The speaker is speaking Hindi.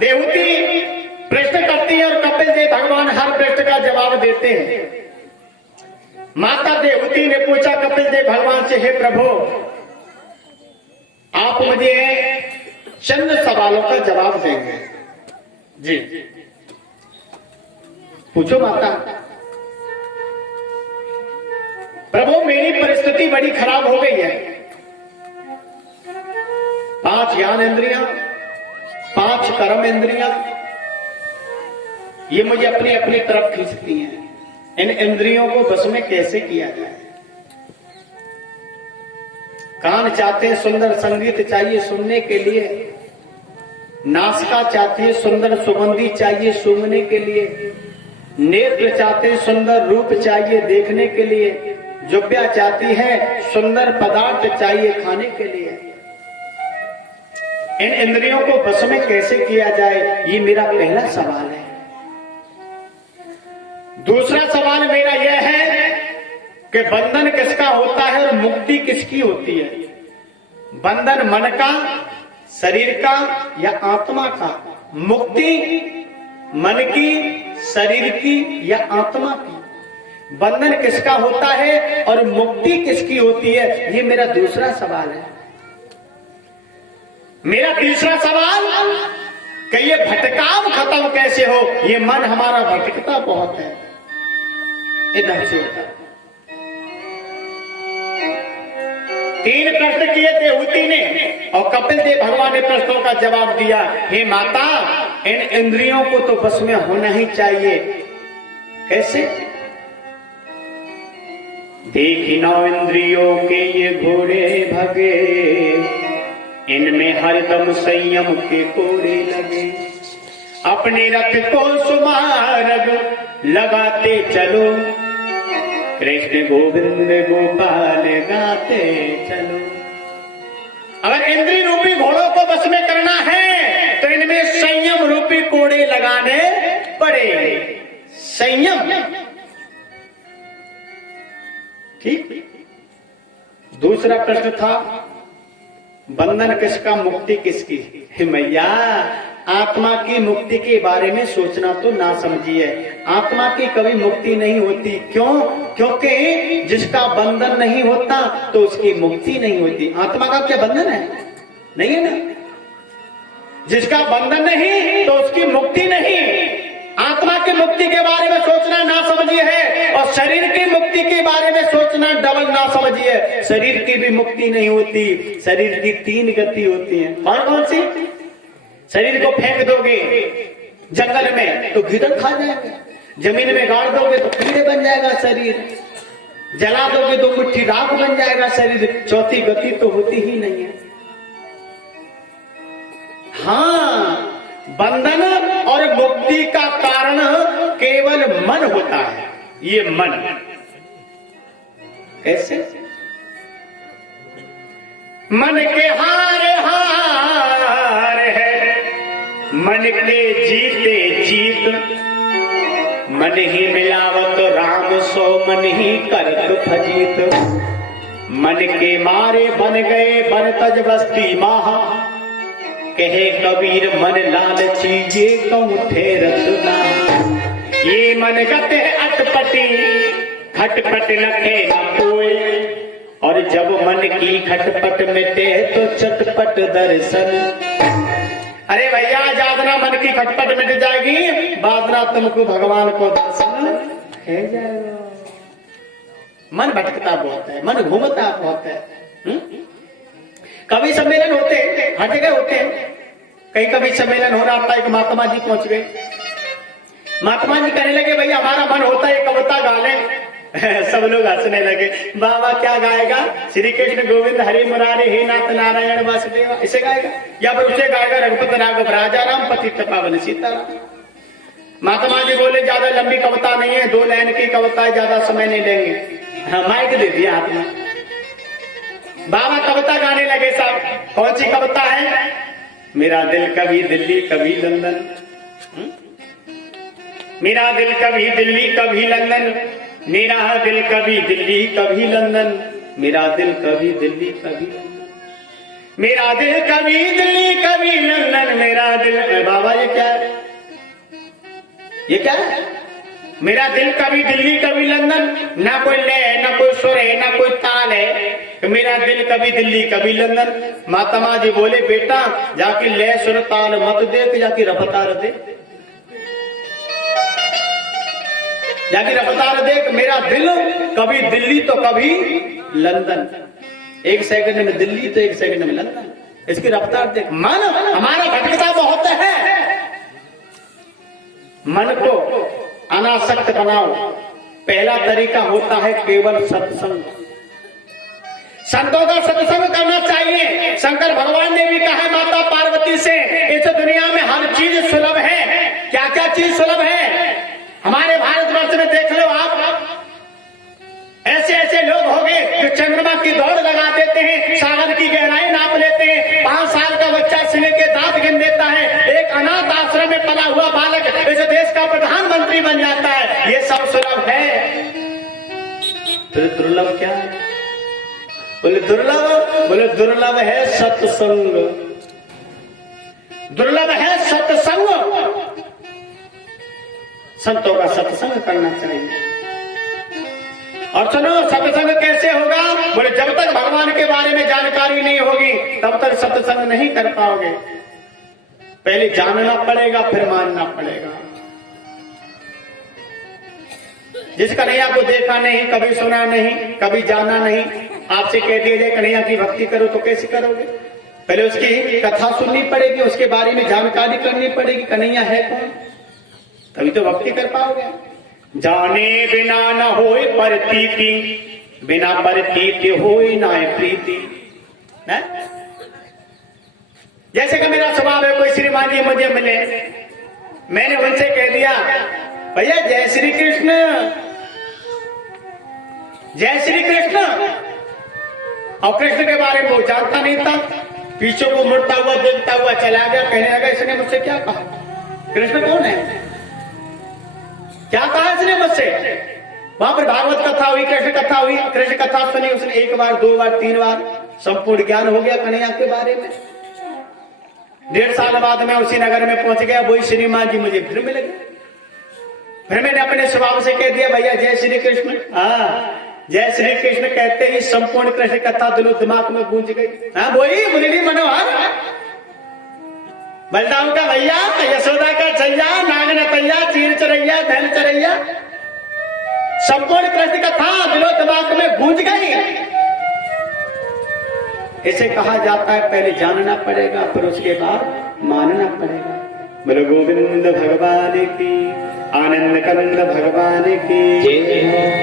देवहूति प्रश्न करती है और कपिल देव भगवान हर प्रश्न का जवाब देते हैं। माता देवहूति ने पूछा कपिल देव भगवान से, हे प्रभु आप मुझे चंद सवालों का जवाब देंगे। जी पूछो माता। प्रभु मेरी परिस्थिति बड़ी खराब हो गई है। 5 ज्ञान इंद्रियां, 5 कर्म इंद्रियां, ये मुझे अपनी अपनी तरफ खींचती हैं। इन इंद्रियों को बस में कैसे किया जाए? कान चाहते हैं सुंदर संगीत चाहिए सुनने के लिए, नासिका चाहती है सुंदर सुगंधी चाहिए सूंघने के लिए, नेत्र चाहते हैं सुंदर रूप चाहिए देखने के लिए, जिह्वा चाहती है सुंदर पदार्थ चाहिए खाने के लिए। इन इंद्रियों को बस में कैसे किया जाए, ये मेरा पहला सवाल है। दूसरा सवाल मेरा यह है कि बंधन किसका होता है और मुक्ति किसकी होती है? बंधन मन का, शरीर का या आत्मा का? मुक्ति मन की, शरीर की या आत्मा की? बंधन किसका होता है और मुक्ति किसकी होती है, ये मेरा दूसरा सवाल है। मेरा तीसरा सवाल कि ये भटकाव खत्म कैसे हो? ये मन हमारा भटकता बहुत है, इधर से उधर। 3 प्रश्न किए देवहूति ने और कपिल देव भगवान ने प्रश्नों का जवाब दिया। हे माता, इन इंद्रियों को तो बस में होना ही चाहिए। कैसे? देखी 9 इंद्रियों के ये घोड़े भगे, इनमें हरदम संयम के कोड़े लगे। अपने रथ को सुमार्ग लगाते चलो, कृष्ण गोविंद गोपाल गाते चलो। अगर इंद्रिय रूपी घोड़ों को बस में करना है तो इनमें संयम रूपी कोड़े लगाने पड़े। संयम, ठीक। दूसरा प्रश्न था बंधन किसका, मुक्ति किसकी? हे मैया, आत्मा की मुक्ति के बारे में सोचना तो ना समझिए। आत्मा की कभी मुक्ति नहीं होती। क्यों? क्योंकि जिसका बंधन नहीं होता तो उसकी मुक्ति नहीं होती। आत्मा का क्या बंधन है? नहीं है ना। जिसका बंधन नहीं तो उसकी मुक्ति नहीं। आत्मा की मुक्ति के बारे में सोचना ना समझिए है और शरीर की मुक्ति के बारे में सोचना डबल ना समझिए। शरीर की भी मुक्ति नहीं होती। शरीर की 3 गति होती है। कौन कौन सी? शरीर को फेंक दोगे जंगल में तो गिदड़ खा जाएगा, जमीन में गाड़ दोगे तो कीड़े बन जाएगा शरीर, जला दोगे तो मुट्ठी राख बन जाएगा शरीर। चौथी गति तो होती ही नहीं है। हाँ, बंधन और मुक्ति का कारण केवल मन होता है। ये मन कैसे? मन के हार हार है, मन के जीते जीत, मन ही मिलावत राम सो मन ही करत फजीत। मन के मारे बन गए बन तज बस्ती माहा, कहे कबीर मन लालची ये कहूं ठेरत ना। ये मन गत है अटपटी खटपट लखे न कोई, और जब मन की खटपट मिटे तो चटपट दर्शन। अरे भैया, जादना मन की खटपट मिट जाएगी, बादना तुमको भगवान को दर्शन है जाएगा। मन भटकता बहुत है, मन घूमता बहुत है। कवि सम्मेलन होते हर जगह होते हैं। कहीं कभी सम्मेलन हो रहा था, एक महात्मा जी पहुंच गए। महात्मा जी कहने लगे, भैया हमारा मन होता है कविता गा लें। सब लोग हंसने लगे। बाबा क्या गाएगा? श्री कृष्ण गोविंद हरि मुरारे हे नाथ नारायण वासुदेव, इसे गाएगा या फिर उसे गाएगा रघुपत राघव राजा राम पतित पावन सीताराम। महात्मा जी बोले, ज्यादा लंबी कविता नहीं है, 2 लाइन की कविता है, ज्यादा समय नहीं लेंगे। हाँ, माइक दे दिया आपने। बाबा कविता गाने लगे। साहब कौन सी कविता है? मेरा दिल कभी दिल्ली कभी लंदन, मेरा दिल कभी दिल्ली कभी लंदन, मेरा दिल कभी दिल्ली कभी लंदन, मेरा दिल कभी दिल्ली कभी लंदन, मेरा दिल कभी दिल्ली कभी लंदन, मेरा दिल। बाबा बाबा ये क्या है, ये क्या है? मेरा दिल कभी दिल्ली कभी लंदन, ना कोई लय ना कोई सुर है ना कोई ताल है, मेरा दिल कभी दिल्ली कभी लंदन। महात्मा जी बोले बेटा जाके लय सुर ताल मत देख, जाके रफ्तार दे, जाके रफ्तार देख। मेरा दिल कभी दिल्ली तो कभी लंदन, एक सेकंड में दिल्ली तो एक सेकंड में लंदन, इसकी रफ्तार देख। मन हमारा भटकता बहुत है, मन को अनासक्त बनाओ। पहला तरीका होता है केवल सत्संग, संतों का सत्संग करना चाहिए। शंकर भगवान ने भी कहा माता पार्वती से, इस दुनिया में हर चीज सुलभ है। क्या क्या चीज सुलभ है? हमारे भारतवर्ष में देख लो आप, ऐसे ऐसे लोग होंगे जो चंद्रमा की दौड़ लगा देते हैं, सागर की गहराई नाप लेते हैं, 5 साल का बच्चा सिंह के दांत गिन देता है, एक अनाथ आश्रम में पला हुआ बालक इस देश का प्रधानमंत्री बन जाता है। ये सब सुलभ है, तो दुर्लभ क्या है? बोले दुर्लभ, बोले दुर्लभ है सत्संग, दुर्लभ है सत्संग। संतों का सत्संग करना चाहिए। और सुनो, सत्संग कैसे होगा? बोले जब तक भगवान के बारे में जानकारी नहीं होगी तब तक सत्संग नहीं कर पाओगे। पहले जानना पड़ेगा फिर मानना पड़ेगा। जिस कन्हैया को देखा नहीं, कभी सुना नहीं, कभी जाना नहीं, आपसे कह दिया जाए कन्हैया की भक्ति करो तो कैसे करोगे? पहले उसकी कथा सुननी पड़ेगी, उसके बारे में जानकारी करनी पड़ेगी, कन्हैया है कौन, तभी तो भक्ति कर पाओगे। जाने बिना न होए प्रतीति, बिना प्रतीति होए ना प्रीति। जैसे कि मेरा स्वभाव है, कोई श्रीमान जी मुझे मिले, मैंने उनसे कह दिया भैया जय श्री कृष्ण, जय श्री कृष्ण, और कृष्ण के बारे में वो जानता नहीं था, पीछे को मुड़ता हुआ देखता हुआ चला गया। कहने लगा इसने मुझसे क्या कहा, कृष्ण कौन है, क्या कहा इसने मुझसे? वहां पर भागवत कथा हुई, कृष्ण कथा हुई, कृष्ण कथा सुनी उसने 1 बार 2 बार 3 बार, संपूर्ण ज्ञान हो गया कन्हैया के बारे में। 1.5 साल बाद मैं उसी नगर में पहुंच गया, वही श्रीमान जी मुझे फिर मिल गए। फिर मैंने अपने स्वभाव से कह दिया भैया जय श्री कृष्ण। हाँ, जय श्री कृष्ण कहते ही संपूर्ण कृष्ण कथा दिलो दिमाग में गूंज गई। हाँ वही मुरली मनोहर, बलदाऊ का भैया, यशोदा का छैया, नाग नतैया, चीर चरैया, धन चरैया, संपूर्ण कृष्ण कथा दिलो दिमाग में गूंज गई। इसे कहा जाता है पहले जानना पड़ेगा फिर उसके बाद मानना पड़ेगा। बोलो गोविंद भगवान की, आनंद कंद भगवान की जय।